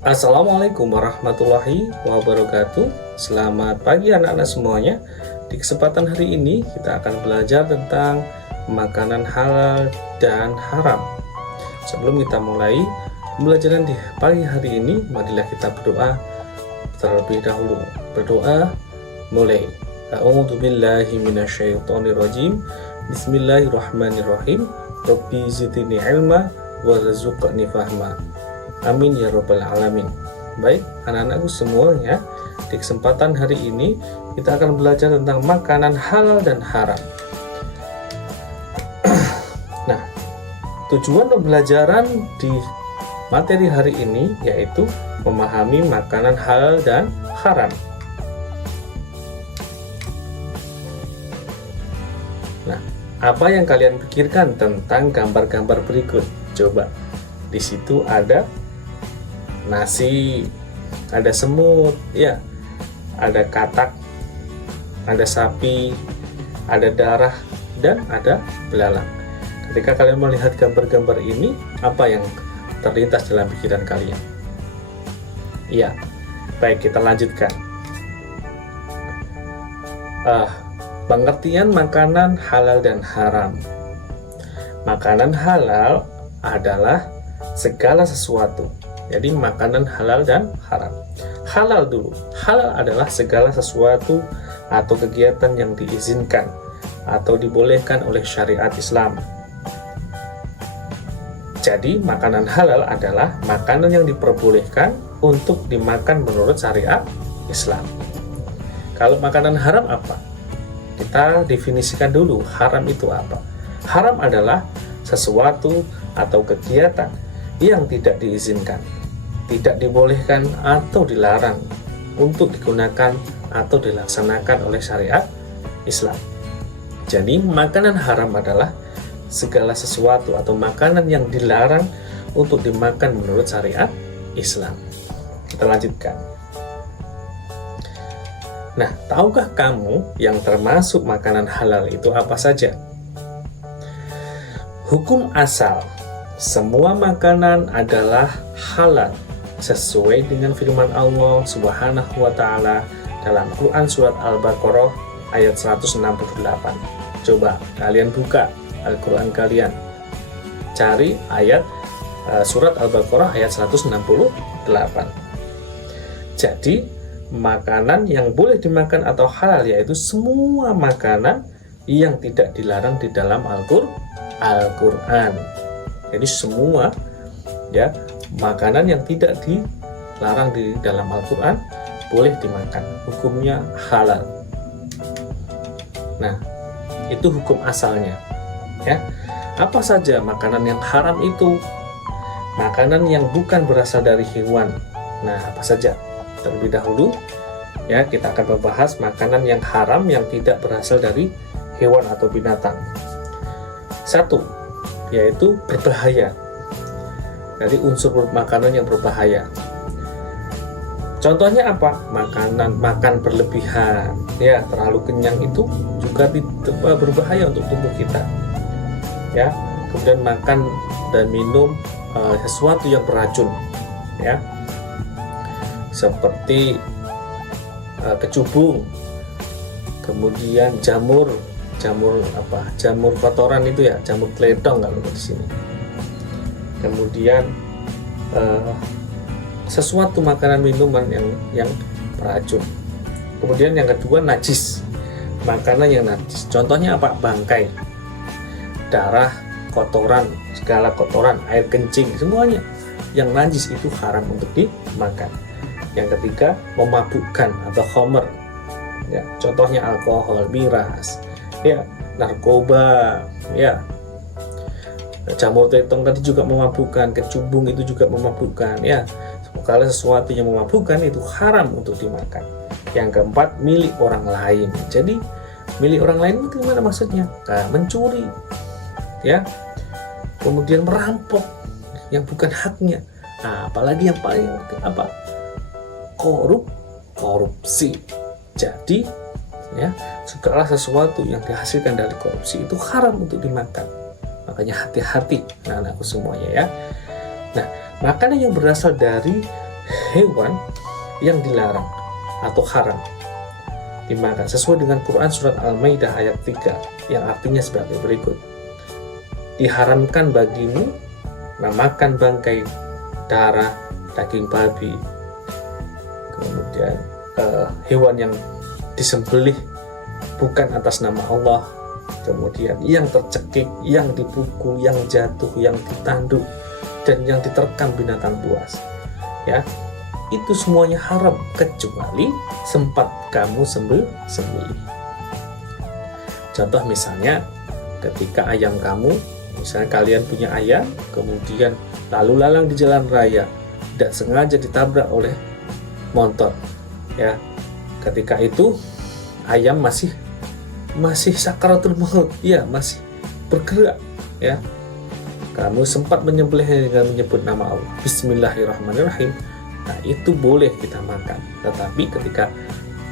Assalamualaikum warahmatullahi wabarakatuh. Selamat pagi anak-anak semuanya. Di kesempatan hari ini kita akan belajar tentang makanan halal dan haram. Sebelum kita mulai pembelajaran di pagi hari ini, marilah kita berdoa terlebih dahulu. Berdoa mulai. A'udzu billahi minasyaitonir rajim. Bismillahirrahmanirrahim. Rabbi zidni ilma warzuqni fahma. Amin ya robbal alamin. Baik anak-anakku semuanya, di kesempatan hari ini kita akan belajar tentang makanan halal dan haram. Nah, tujuan pembelajaran di materi hari ini yaitu memahami makanan halal dan haram. Nah, apa yang kalian pikirkan tentang gambar-gambar berikut? Coba, di situ ada nasi, ada semut, ya, ada katak, ada sapi, ada darah, dan ada belalang. Ketika kalian melihat gambar-gambar ini, apa yang terlintas dalam pikiran kalian? Ya, baik, kita lanjutkan. Pengertian makanan halal dan haram. Makanan halal adalah segala sesuatu. Jadi makanan halal dan haram. Halal dulu. Halal adalah segala sesuatu atau kegiatan yang diizinkan atau dibolehkan oleh syariat Islam. Jadi makanan halal adalah makanan yang diperbolehkan untuk dimakan menurut syariat Islam. Kalau makanan haram apa? Kita definisikan dulu haram itu apa. Haram adalah sesuatu atau kegiatan yang tidak diizinkan, tidak dibolehkan atau dilarang untuk digunakan atau dilaksanakan oleh syariat Islam. Jadi makanan haram adalah segala sesuatu atau makanan yang dilarang untuk dimakan menurut syariat Islam. Kita lanjutkan. Nah, tahukah kamu yang termasuk makanan halal itu apa saja? Hukum asal, semua makanan adalah halal sesuai dengan firman Allah Subhanahu wa taala dalam Quran surat Al-Baqarah ayat 168. Coba kalian buka Al-Quran kalian, cari ayat surat Al-Baqarah ayat 168. Jadi makanan yang boleh dimakan atau halal yaitu semua makanan yang tidak dilarang di dalam Al-Quran. Jadi semua, ya, makanan yang tidak dilarang di dalam Al-Quran boleh dimakan, hukumnya halal. Nah, itu hukum asalnya, ya. Apa saja makanan yang haram itu? Makanan yang bukan berasal dari hewan. Nah, apa saja? Terlebih dahulu, ya, kita akan membahas makanan yang haram yang tidak berasal dari hewan atau binatang. Satu, yaitu berbahaya. Dari unsur makanan yang berbahaya. Contohnya apa? Makan berlebihan, ya, terlalu kenyang itu juga berbahaya untuk tubuh kita. Ya, kemudian makan dan minum sesuatu yang beracun, ya, seperti kecubung, kemudian jamur kotoran itu, ya, jamur teledong kalau di sini. Kemudian sesuatu makanan minuman yang beracun. Kemudian yang kedua, najis, makanan yang najis. Contohnya apa? Bangkai, darah, kotoran, segala kotoran, air kencing, semuanya yang najis itu haram untuk dimakan. Yang ketiga, memabukkan atau khamr, ya, contohnya alkohol, miras, ya, narkoba, ya, jamur tetong tadi juga memabukkan, kecubung itu juga memabukkan, ya. Kalau sesuatu yang memabukkan itu haram untuk dimakan. Yang keempat, milik orang lain. Jadi milik orang lain itu gimana maksudnya? Nah, mencuri, ya, kemudian merampok yang bukan haknya. Nah, apalagi yang paling apa? Korupsi. Jadi, ya, segala sesuatu yang dihasilkan dari korupsi itu haram untuk dimakan. Makanya hati-hati anak-anakku semuanya, ya. Nah, makanan yang berasal dari hewan yang dilarang atau haram dimakan sesuai dengan Quran surat Al-Maidah ayat 3 yang artinya sebagai berikut. Diharamkan bagimu memakan bangkai, darah, daging babi, kemudian hewan yang disembelih bukan atas nama Allah, kemudian yang tercekik, yang dipukul, yang jatuh, yang ditanduk, dan yang diterkam binatang buas. Ya, itu semuanya haram kecuali sempat kamu sembelih. Contoh misalnya ketika ayam kamu, misalnya kalian punya ayam, kemudian lalu lalang di jalan raya, tidak sengaja ditabrak oleh motor. Ya, ketika itu ayam masih sakaratul maut, ya masih bergerak. Ya, kamu sempat menyembelihnya dengan menyebut nama Allah, Bismillahirrahmanirrahim. Nah, itu boleh kita makan. Tetapi ketika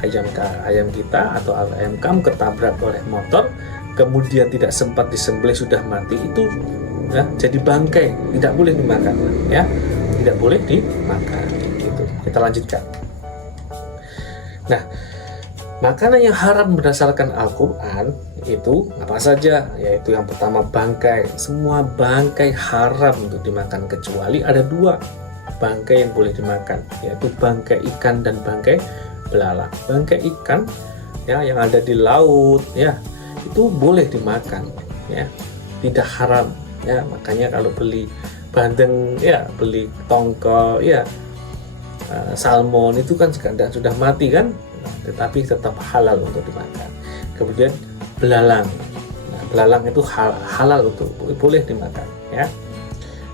ayam kita atau ayam kamu ketabrak oleh motor, kemudian tidak sempat disembelih, sudah mati, itu ya, jadi bangkai, tidak boleh dimakan. Ya, tidak boleh dimakan. Gitu. Kita lanjutkan. Nah, makanan yang haram berdasarkan Al-Quran itu apa saja? Yaitu yang pertama bangkai. Semua bangkai haram untuk dimakan kecuali ada 2 bangkai yang boleh dimakan, yaitu bangkai ikan dan bangkai belalang. Bangkai ikan ya yang ada di laut ya itu boleh dimakan, ya tidak haram. Ya, makanya kalau beli bandeng ya, beli tongkol ya, salmon itu kan sudah mati kan, tetapi tetap halal untuk dimakan. Kemudian belalang, belalang itu halal untuk boleh dimakan. Ya.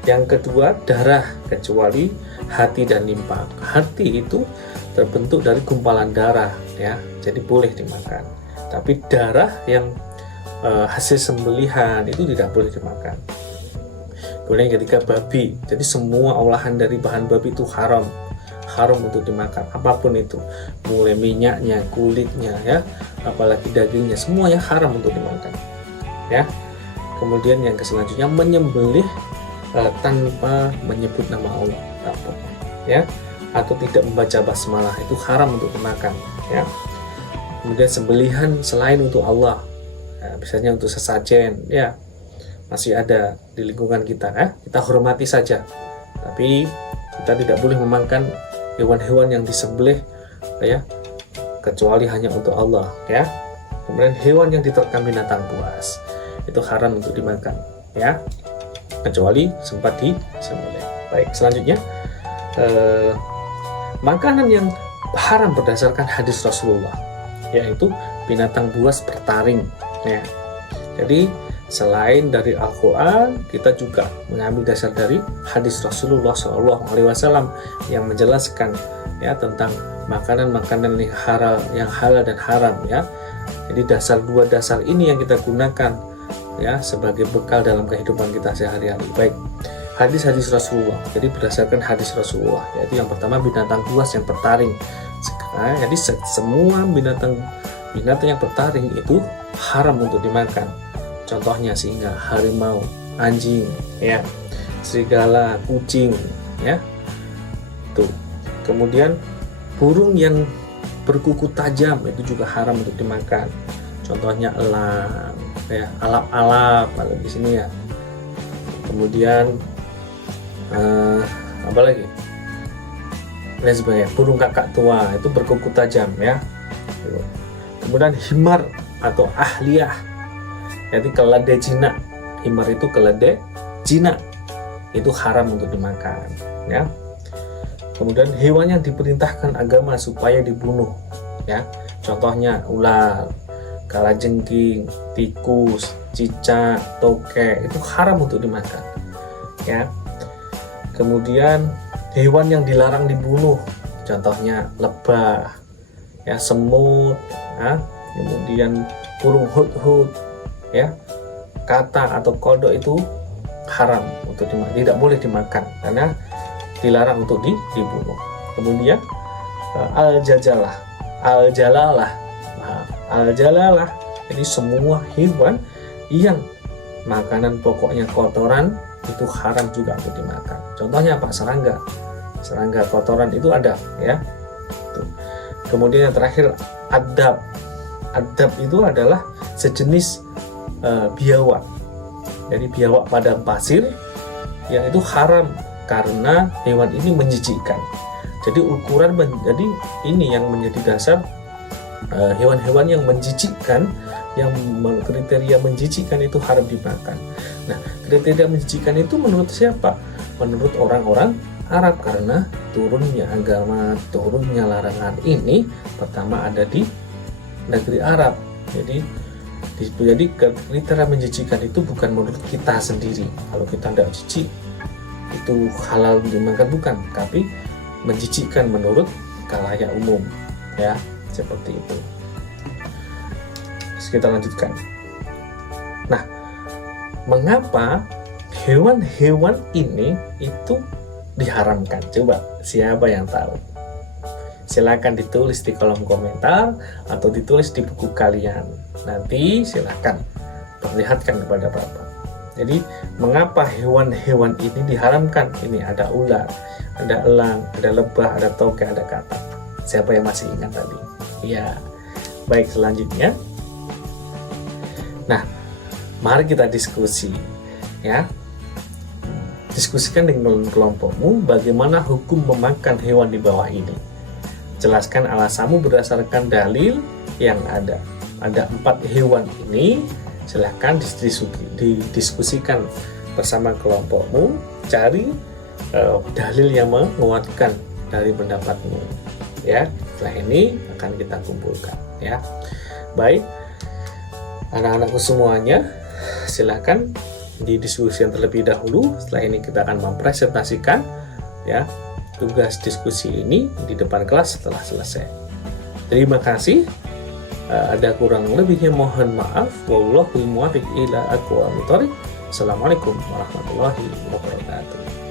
Yang kedua darah, kecuali hati dan limpa. Hati itu terbentuk dari gumpalan darah, ya, jadi boleh dimakan. Tapi darah yang hasil sembelihan itu tidak boleh dimakan. Kemudian ketika babi, jadi semua olahan dari bahan babi itu haram untuk dimakan, apapun itu, mulai minyaknya, kulitnya, ya, apalagi dagingnya, semuanya haram untuk dimakan. Ya. Kemudian yang selanjutnya menyembelih tanpa menyebut nama Allah, ya, atau tidak membaca basmalah, itu haram untuk dimakan. Ya. Kemudian sembelihan selain untuk Allah, ya, misalnya untuk sesajen, ya, masih ada di lingkungan kita, ya, kita hormati saja, tapi kita tidak boleh memakan hewan-hewan yang disembelih, ya, kecuali hanya untuk Allah. Ya. Kemudian hewan yang diterkam binatang buas itu haram untuk dimakan, ya, kecuali sempat disembelih. Baik, selanjutnya makanan yang haram berdasarkan hadis Rasulullah, yaitu binatang buas bertaring. Ya. Jadi selain dari Al-Quran, kita juga mengambil dasar dari hadis Rasulullah SAW yang menjelaskan, ya, tentang makanan-makanan yang halal dan haram. Ya. Jadi dua dasar ini yang kita gunakan, ya, sebagai bekal dalam kehidupan kita sehari-hari. Baik, hadis-hadis Rasulullah. Jadi berdasarkan hadis Rasulullah, yaitu yang pertama binatang buas yang bertaring. Jadi semua binatang yang bertaring itu haram untuk dimakan. Contohnya singa, harimau, anjing, ya, serigala, kucing, ya. Tuh. Kemudian burung yang berkuku tajam itu juga haram untuk dimakan. Contohnya elang, ya, alap-alap kalau di sini, ya. Kemudian apa lagi? Burung kakak tua itu berkuku tajam, ya. Kemudian himar atau ahliyah, jadi keledai jinak. Himar itu keledai jinak, itu haram untuk dimakan, ya. Kemudian hewan yang diperintahkan agama supaya dibunuh, ya. Contohnya ular, kalajengking, tikus, cicak, tokek, itu haram untuk dimakan, ya. Kemudian hewan yang dilarang dibunuh, contohnya lebah, ya, semut, ya. Kemudian burung hut-hut, ya, kata atau kodok, itu haram untuk dimakan, tidak boleh dimakan karena dilarang untuk dibunuh. Kemudian al-jalalah, jadi semua hewan yang makanan pokoknya kotoran itu haram juga untuk dimakan. Contohnya apa? Serangga, serangga, kotoran itu ada ya. Tuh. Kemudian yang terakhir adab. Adab itu adalah sejenis biawak. Jadi biawak padang pasir yang itu haram karena hewan ini menjijikkan. Jadi ukuran menjadi ini yang menjadi dasar hewan-hewan yang menjijikkan, yang kriteria menjijikkan itu haram dimakan. Nah, kriteria menjijikkan itu menurut siapa? Menurut orang-orang Arab, karena turunnya agama, turunnya larangan ini pertama ada di negeri Arab. Jadi kriteria menjijikkan itu bukan menurut kita sendiri. Kalau kita tidak jijik itu halal dimakan, bukan, tapi menjijikkan menurut khalayak umum ya, seperti itu. Terus kita lanjutkan. Nah, mengapa hewan-hewan ini itu diharamkan? Coba siapa yang tahu? Silakan ditulis di kolom komentar atau ditulis di buku kalian. Nanti silakan perlihatkan kepada Bapak. Jadi mengapa hewan-hewan ini diharamkan? Ini ada ular, ada elang, ada lebah, ada toge, ada katak. Siapa yang masih ingat tadi? Ya, baik, selanjutnya. Nah, mari kita diskusi ya. Diskusikan dengan kelompokmu bagaimana hukum memakan hewan di bawah ini. Jelaskan alasanmu berdasarkan dalil yang ada. Ada 4 hewan ini. Silahkan didiskusikan bersama kelompokmu, cari dalil yang menguatkan dari pendapatmu ya. Setelah ini akan kita kumpulkan ya. Baik, anak-anakku semuanya, silahkan didiskusikan terlebih dahulu. Setelah ini kita akan mempresentasikan ya tugas diskusi ini di depan kelas setelah selesai. Terima kasih. Ada kurang lebihnya mohon maaf. Wallahul muwaffiq ila aqwamit thoriq. Assalamualaikum warahmatullahi wabarakatuh.